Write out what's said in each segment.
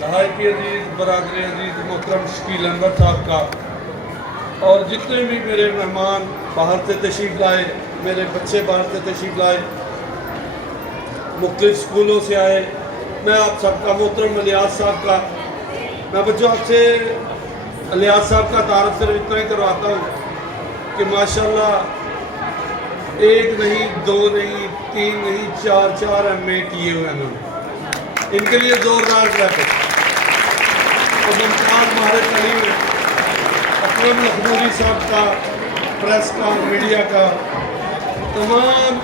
نہایت عزیز برادر عزیز محترم شکیل انور صاحب کا اور جتنے بھی میرے مہمان باہر سے تشریف لائے، میرے بچے باہر سے تشریف لائے، مختلف اسکولوں سے آئے، میں آپ سب کا محترم الیاس صاحب کا، میں بچوں آپ سے الیاس صاحب کا تعارف صرف اتنا ہی کرواتا ہوں کہ ماشاءاللہ ایک نہیں، دو نہیں، تین نہیں، چار ایم اے کیے ہوئے ہیں انہوں نے، ان کے لیے زوردار کہتے ہیں اور ممتاز ماہر تعلیم ہے اکرم اخبوری صاحب کا، پریس کا، میڈیا کا، تمام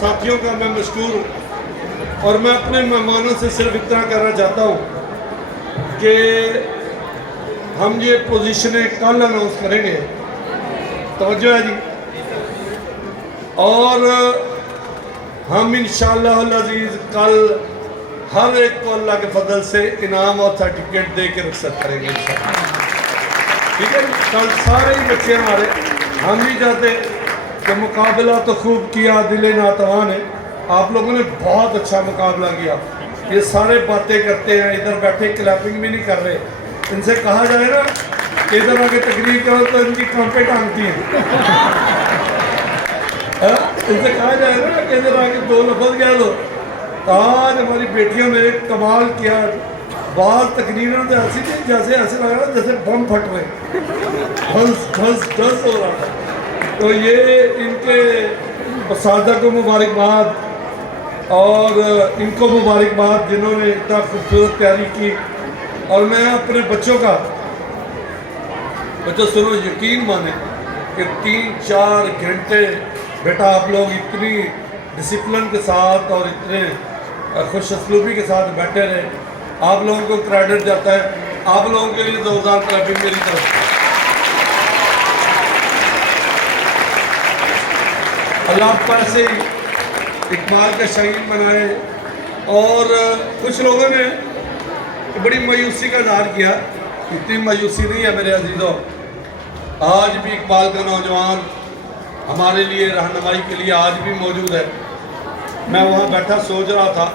ساتھیوں کا میں مشکور ہوں اور میں اپنے مہمانوں سے صرف اتنا کہنا چاہتا ہوں کہ ہم یہ پوزیشنیں کل اناؤنس کریں گے، توجہ ہے جی، اور ہم انشاءاللہ العزیز کل ہر ایک کو اللہ کے فضل سے انعام اور سرٹیفکیٹ دے کے رخصت کریں گے انشاءاللہ، ٹھیک ہے؟ کل سارے ہی بچے ہمارے، ہم نہیں چاہتے کہ مقابلہ تو خوب کیا دل ناتوان ہے، آپ لوگوں نے بہت اچھا مقابلہ کیا، یہ سارے باتیں کرتے ہیں، ادھر بیٹھے کلیپنگ بھی نہیں کر رہے، ان سے کہا جائے نا کہ ادھر آگے تقریر کرو تو ان کی کانپیں ٹانگتی ہیں، ان سے کہا جائے نا کہ ادھر آگے دو لفظ کہہ دو، آج ہماری بیٹیوں نے ایک کمال کیا، بعض تقریروں سے ایسی تھی جیسے ایسے لگ رہا جیسے بم پھٹ رہے، دھس ہو رہا تھا، تو یہ ان کے اساتذہ کو مبارکباد اور ان کو مبارکباد جنہوں نے اتنا خوبصورت تیاری کی، اور میں اپنے بچوں کا، بچوں سنو یقین مانیں کہ 3-4 گھنٹے بیٹا آپ لوگ اتنی ڈسپلن کے ساتھ اور اتنے خوش اسلوبی کے ساتھ بیٹھے رہے، آپ لوگوں کو کریڈٹ جاتا ہے، آپ لوگوں کے لیے زوردار کلیپنگ میری طرف۔ اللہ آپ کو ایسے ہی اقبال کا شہید بنائے، اور کچھ لوگوں نے بڑی مایوسی کا اظہار کیا، اتنی مایوسی نہیں ہے میرے عزیزوں، آج بھی اقبال کا نوجوان ہمارے لیے رہنمائی کے لیے آج بھی موجود ہے، میں وہاں بیٹھا سوچ رہا تھا